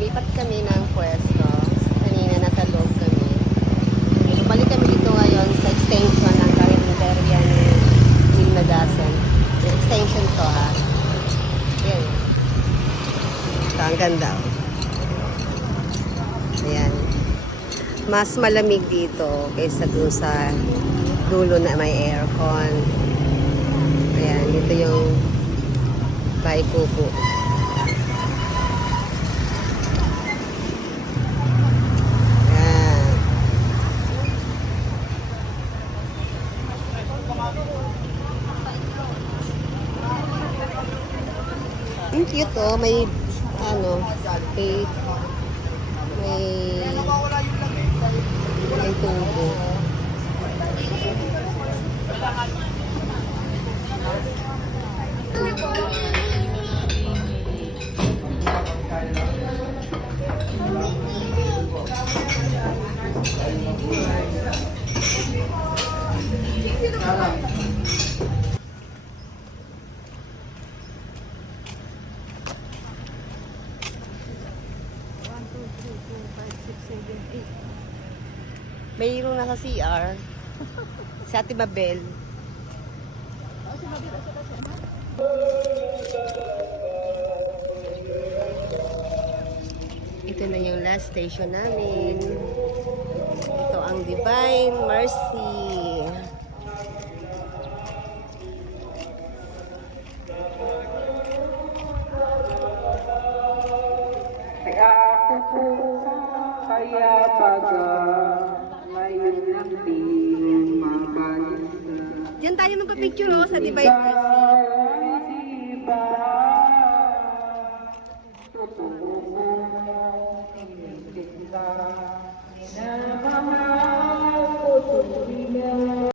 Lumipat kami ng pwesto. Kanina nasa loob kami. Bumalik kami dito ngayon sa extension ng karinderya ni Nagasen. Yung extension to ha. Yan. Ito, ang ganda. Ayan. Mas malamig dito kaysa dun sa dulo na may aircon. Ayan, dito yung Bahay Kubo. Ayan. Ang cute oh, may ano, may tubo. Mayroong nasa CR. Si Ate Mabel. Ito na yung last station namin. Ito ang Divine Mercy. Kaya baga ngayon ang piling mabalis na. Diyan tayo magpa-picture oh, sa Divine Mercy. Diba? Totoo mo, hindi kita